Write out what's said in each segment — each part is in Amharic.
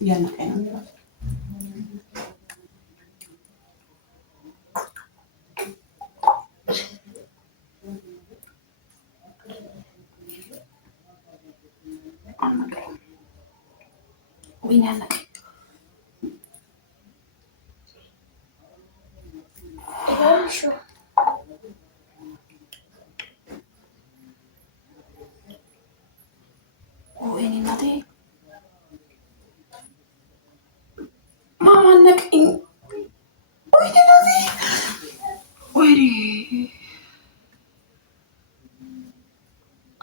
እያነቀኝ ነው የሚለው ያነቀኝ ወይኔ እናቴ ማማ አነቀኝ። ወይኔ እናቴ ወይኔ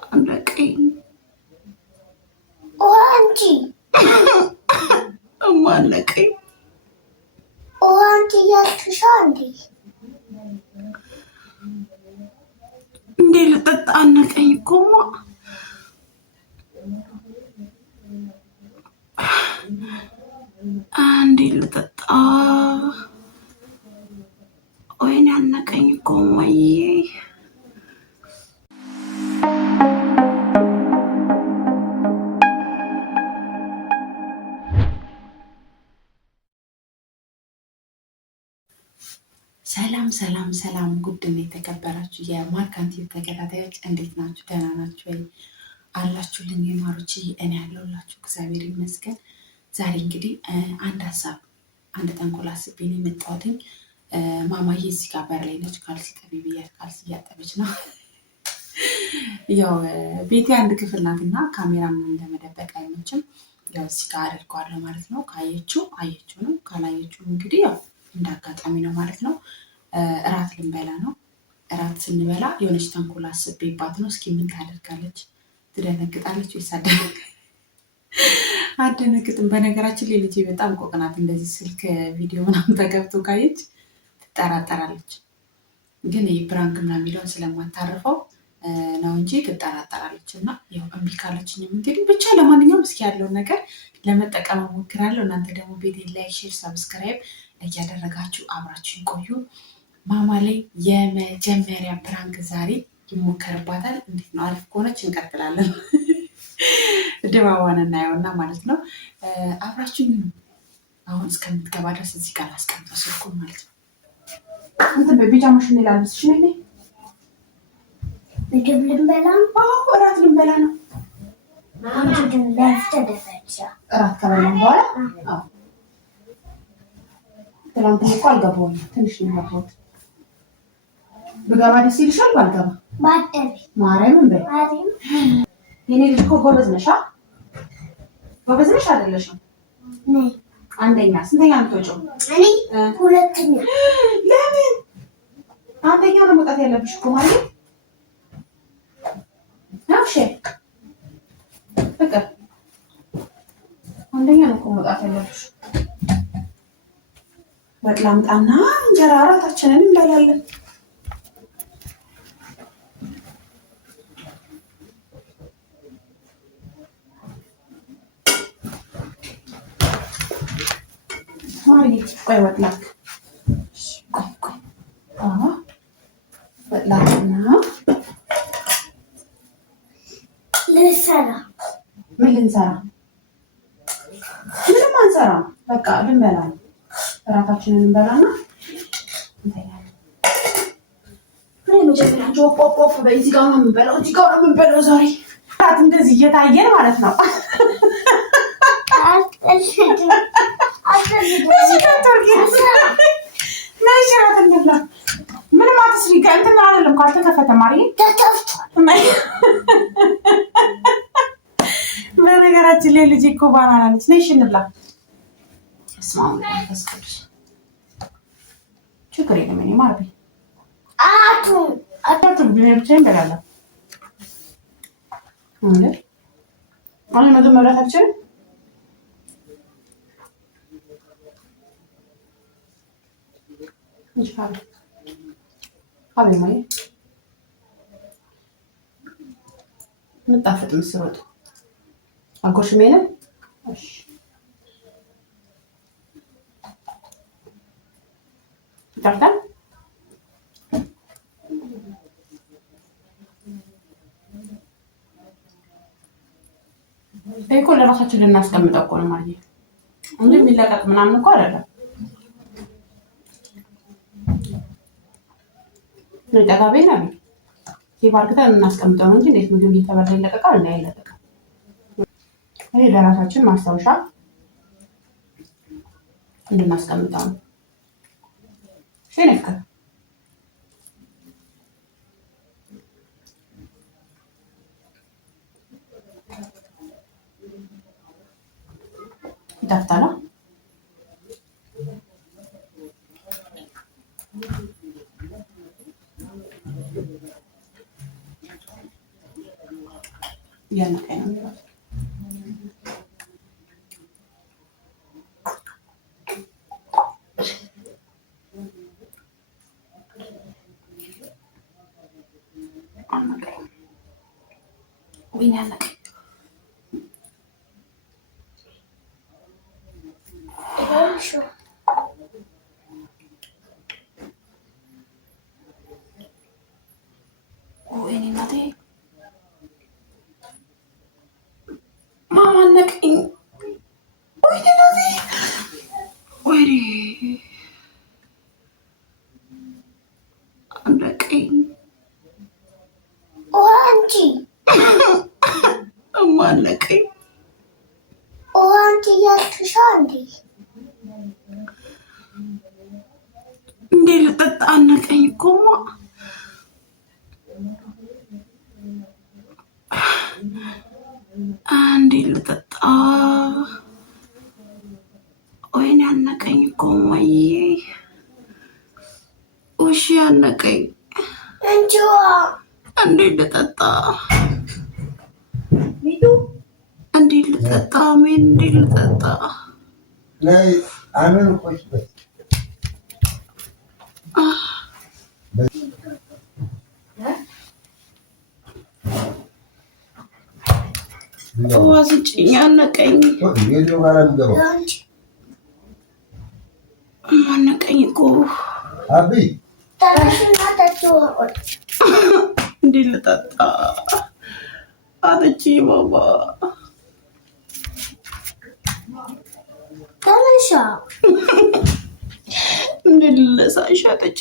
አነቀኝ። አንቺ እማ አነቀኝ። አንቺ ያልኩሽ እንዴ ልጠጣ አነቀኝ እኮ እማ አንዴ ልጠጣ። ወይኔ አነቀኝ እኮ እማዬ። ሰላም ሰላም ሰላም፣ ጉድና የተከበራችሁ የማርካን ቲቪ ተከታታዮች እንዴት ናችሁ? ደህና ናችሁ ወይ? አላችሁልኝ የማሮች? እኔ ያለሁላችሁ እግዚአብሔር ይመስገን። ዛሬ እንግዲህ አንድ ሀሳብ አንድ ተንኮል አስቤ ነው የመጣሁትኝ። ማማዬ እዚህ ጋር በር ላይ ነች። ካልሲ ጠቢ ብያት ካልሲ እያጠበች ነው። ያው ቤቴ አንድ ክፍል ናት እና ካሜራ ምን እንደመደበቅ አይመችም። ያው እዚህ ጋር አደርገዋለሁ ማለት ነው። ካየችው አየችው ነው፣ ካላየችው እንግዲህ ያው እንደ አጋጣሚ ነው ማለት ነው። እራት ልንበላ ነው። እራት ስንበላ የሆነች ተንኮል አስቤባት ነው። እስኪ ምን ታደርጋለች? ትደነግጣለች ወይስ አደነግጥም? በነገራችን ላይ ልጄ በጣም ቆቅናት። እንደዚህ ስልክ ቪዲዮ ምናምን ተገብቶ ካየች ትጠራጠራለች። ግን ይህ ፕራንክ ምናምን የሚለውን ስለማታርፈው ነው እንጂ ትጠራጠራለች። እና ያው እምቢ ካለችኝም እንግዲህ ብቻ ለማንኛውም እስኪ ያለውን ነገር ለመጠቀም እሞክራለሁ። እናንተ ደግሞ ቤቴን ላይክ፣ ሼር፣ ሰብስክራይብ እያደረጋችሁ አብራችሁን ቆዩ። ማማ ላይ የመጀመሪያ ፕራንክ ዛሬ ይሞከርባታል። እንዴት ነው? አሪፍ ከሆነች እንቀጥላለን። ድባቧን እናየውና ማለት ነው። አብራችሁን አሁን እስከምትገባ ድረስ እዚህ ጋር አስቀምጠው ስልኩን ማለት ነው። እንትን በቢጃማሽን ላልብስሽ ነ ምግብ ልንበላ ነው። እራት ልንበላ ነው። እራት ከበላን በኋላ ትናንትና እኮ አልገባሁም። ትንሽ ነው የገባሁት። ብገባ ደስ ይልሻል? ባልገባ ማርያምን በይ። የኔ ልጅ እኮ ጎበዝ ነሽ። ጎበዝ ነሽ አይደለሽም? አንደኛ። ስንተኛ ነው የምትወጪው? ሁለተኛ። ለምን? አንደኛ ነው መውጣት ያለብሽ እኮ ማለት ናፍሼ ፍቅር። አንደኛ ነው እኮ መውጣት ያለብሽ። ወጥ ላምጣና እንጀራ እራታችንን እንበላለን። ቆይ ወጥ ላክ። ወጥ ላክና ልንሰራ። ምን ልንሰራ? ምንም አንሰራም። በቃ ልንበላ ነው። እራታችንን እንበላና እንተኛለን። መጀመሪያ ፖፖ በዚህ ጋር ነው የምንበላው። እዚህ ጋር ነው የምንበላው ዛሬ እራት እንደዚህ እየታየን ማለት ነው። ምንም አትስሪ። እንትን አይደለም ካልተከፈተ ማርዬ በነገራችን ላይ ልጅ እኮ ባናና ነች። ነሽ እንብላ። ችግር የለም። እኔ ማርቤ አቱ ብቻ እንበላለን። አሁን ምግብ መብላት አልችልም። አቤማዬ ምጣፍጥ ምስር ወጥ አጎርሽሜ ነው። ይጣፍጣል። ይሄ እኮ ለራሳችን ልናስቀምጠው እኮ ነው ማለት ነው። እንጂ የሚለቀቅ ምናምን እኮ አይደለም። ጠጋቤ ነው ሲባርክተን እናስቀምጠው እንጂ እንዴት ምግብ እየተበላ ይለቀቃል? እና አይለቀቅም። ይሄ ለራሳችን ማስታወሻ እንድናስቀምጠው ነው። ሸነፍከ ይጣፍጣል። እያነቀኝ ነው የሚለው ወይኔ ያነቀኝ ወይኔ እናቴ ማማነቀኝ ወይኔ እናቴ ወይኔ አነቀኝ አንቺ እማነቀኝ አንቺ እያልኩሽ እንዴ ልጠጣ አነቀኝ እኮማ አንዴ ልጠጣ ወይኔ አነቀኝ እኮማ ውሽ አነቀኝ እንጂዋ እንዴ ልጠጣ እንዴ ልጠጣ ምን እንዴ ልጠጣ ላይ አምን ቆይበት ዋዝጭኝ አነቀኝ አነቀኝ እኮ አቢ ተነሽና ጠጪው እንዴ ልጠጣ አጥቼ ባባ ተነሻ እንዴ ልለሳሽ አጥቼ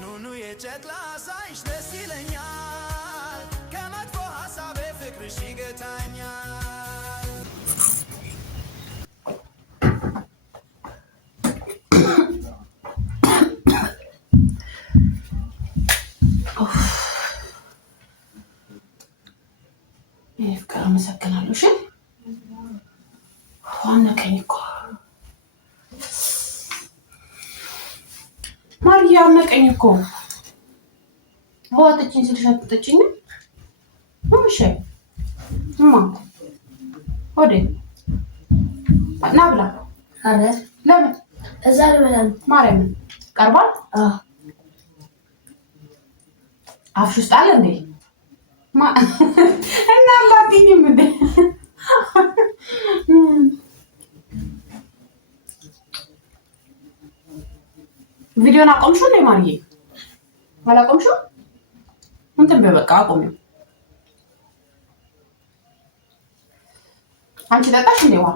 ኑኑ የጨቅላ ሳይሽ ደስ ይለኛል ከመጥፎ ሀሳቤ ፍቅርሽ ይገታኛል ፍቅር አመሰግናለሁ። እሺ አነቀኝ እኮ ማርዬ አነቀኝ እኮ ጠጪኝ ስልሽ አትጠጪኝም? እሺ እማ ወዴ ና ብላ። አረ ለምን እዛ ልበላም ማርያምን ቀርቧል። አፍሽ ውስጥ አለ እንዴ? እና አላገኝም እንዴ? ቪዲዮን አቆምሽው እንዴ ማርዬ? አላቆምሽው? እንትን በቃ አቆሚው። አንቺ ጠጣሽ እንዴ? ውሃ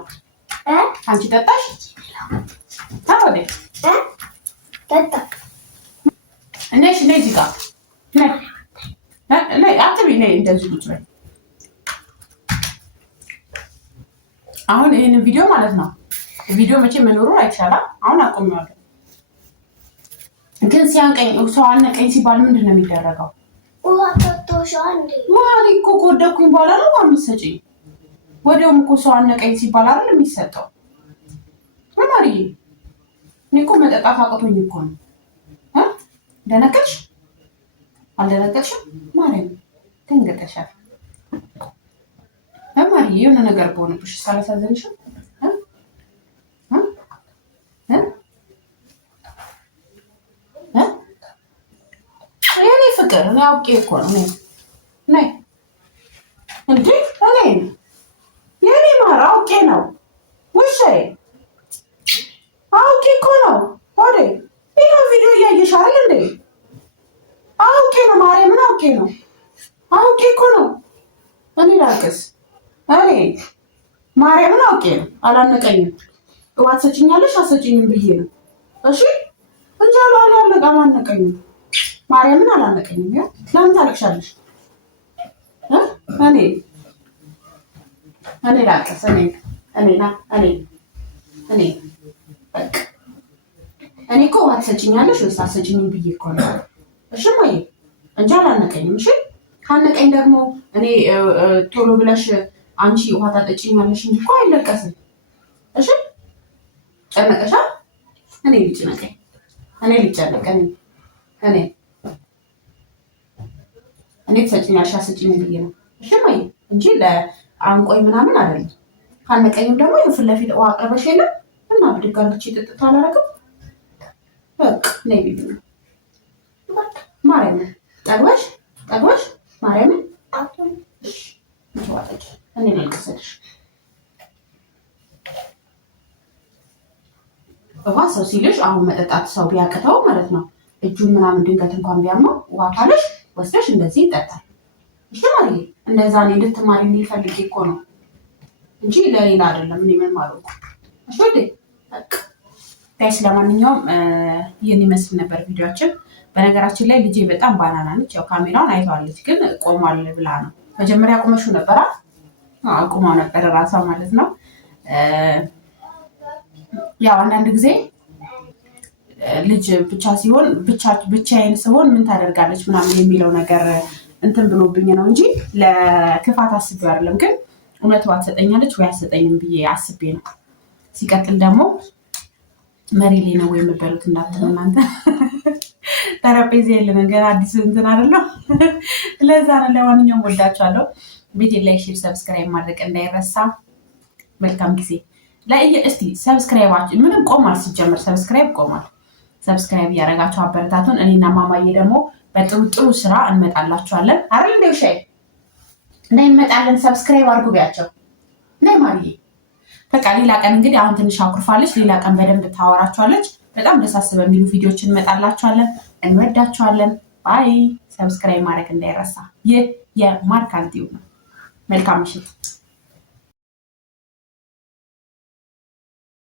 አንቺ ጠጣሽ? ታወዴ ጠጣ ነሽ ነይ እዚህ ጋር ነይ አትበይ። ነይ እንደዚህ ቁጭ በይ። አሁን ይሄንን ቪዲዮ ማለት ነው ቪዲዮ መቼ መኖሩ አይቻላል። አሁን አቆሚዋለሁ። ግን ሲያንቀኝ ሰው አነቀኝ ሲባል ምንድን ነው የሚደረገው? ውሃ ጠጥቶሽ አንዴ ማሪ እኮ ከወደኩኝ በኋላ ነው ውሃ የምትሰጪኝ። ወዲያውም እኮ ሰው አነቀኝ ሲባል አይደል የሚሰጠው? ማሪዬ እኔ እኮ መጠጣት አቅቶኝ እኮ ነው። ደነገጥሽ? አልደነገጥሽም? ማርያም ደንገጠሻል። ማሪዬ የሆነ ነገር በሆነብሽ ሳላሳዝንሽም የኔ ፍቅር እኔ አውቄ እኮ ነው። ነይ እንዴ እኔ የኔ ማር አውቄ ነው። ውሻዬ አውቄ እኮ ነው። ወዴ ይሄ ቪዲዮ እያየሽ አይደል እንዴ? አውቄ ነው ማርያምን አውቄ ነው። አውቄ እኮ ነው። እኔ ላልቅስ እኔ ማርያምን አውቄ ነው አላነቀኝም። ውሃ ትሰጪኛለሽ አትሰጪኝም ብዬ ነው እሺ እንጂ አላነቀኝም። ማርያምን አላነቀኝም። ያው ለምን ታለቅሻለሽ? እኔ ላልቅስ? እኔ እኮ ውሃ ትሰጪኛለሽ ወይስ አትሰጪኝም ብዬ እኮ ነው እሺ ማየ እንጂ አላነቀኝም። እሺ ካነቀኝ ደግሞ እኔ ቶሎ ብለሽ አንቺ ውሃ ታጠጪኛለሽ እንጂ እኮ አይለቀስም። እሺ ጨነቀሻ? እኔ ልጨነቅ እኔ ትሰጪኛለሽ አትሰጪኝም ብዬ ነው እሺ ማየ እንጂ ለአንቆኝ ምናምን አይደለም። ካነቀኝም ደግሞ ፊት ለፊት ውሃ አቅርበሽ የለም እና ብድግ አድርጌ ጥጥት አላደርግም። በቃ ነይ ቢቢ ነው ማርያም ጠግበሽ ማርያም እኔ ልልቀስልሽ። ውሃ ሰው ሲልሽ አሁን መጠጣት ሰው ቢያቅተው ማለት ነው እጁን ምናምን ድንገት እንኳን ቢያመው ውሃ ካለሽ ወስደሽ እንደዚህ ይጠጣል። እሺ ማርዬ እንደዛ እኔ እንድትማሪ ፈልጌ እኮ ነው እንጂ ለሌላ አይደለም። እኔ ምን ማለት ነው እሺ ወዴ ጋይስ ለማንኛውም ይህን ይመስል ነበር ቪዲዮአችን። በነገራችን ላይ ልጄ በጣም ባናና ነች። ያው ካሜራውን አይተዋለች ግን ቆሟል ብላ ነው መጀመሪያ ቆመሽው ነበራ? ቆማው ነበር ራሷ ማለት ነው። ያው አንዳንድ ጊዜ ልጅ ብቻ ሲሆን ብቻዬን ስሆን ምን ታደርጋለች ምናምን የሚለው ነገር እንትን ብሎብኝ ነው እንጂ ለክፋት አስቤው አይደለም። ግን እውነት ውሃ ትሰጠኛለች ወይ አትሰጠኝም ብዬ አስቤ ነው። ሲቀጥል ደግሞ መሪሌ ነው ወይ የምበሉት እንዳትሉ እናንተ ጠረጴዛ የለም ገና አዲስ እንትን አይደለም። ለዛ ነው። ለማንኛውም ወዳችኋለሁ። ቪዲዮ ላይክ፣ ሼር፣ ሰብስክራይብ ማድረግ እንዳይረሳ። መልካም ጊዜ። እስቲ ሰብስክራይባችሁ ምንም ቆሟል። ሲጀምር ሰብስክራይብ ቆሟል። ሰብስክራይብ እያደረጋችሁ አበረታቱን። እኔና ማማዬ ደግሞ በጥሩ ስራ እንመጣላችኋለን። አይደል እንዴ ሻይ እንመጣለን። ሰብስክራይብ አድርጉ ቢያቸው ነይ ማርዬ። በቃ ሌላ ቀን እንግዲህ አሁን ትንሽ አኩርፋለች። ሌላ ቀን በደንብ ታወራችኋለች። በጣም ደሳስ በሚሉ ቪዲዮዎች እንመጣላችኋለን። እንወዳችኋለን። ባይ። ሰብስክራይብ ማድረግ እንዳይረሳ። ይህ የማርካን ቲዩብ ነው። መልካም ምሽት።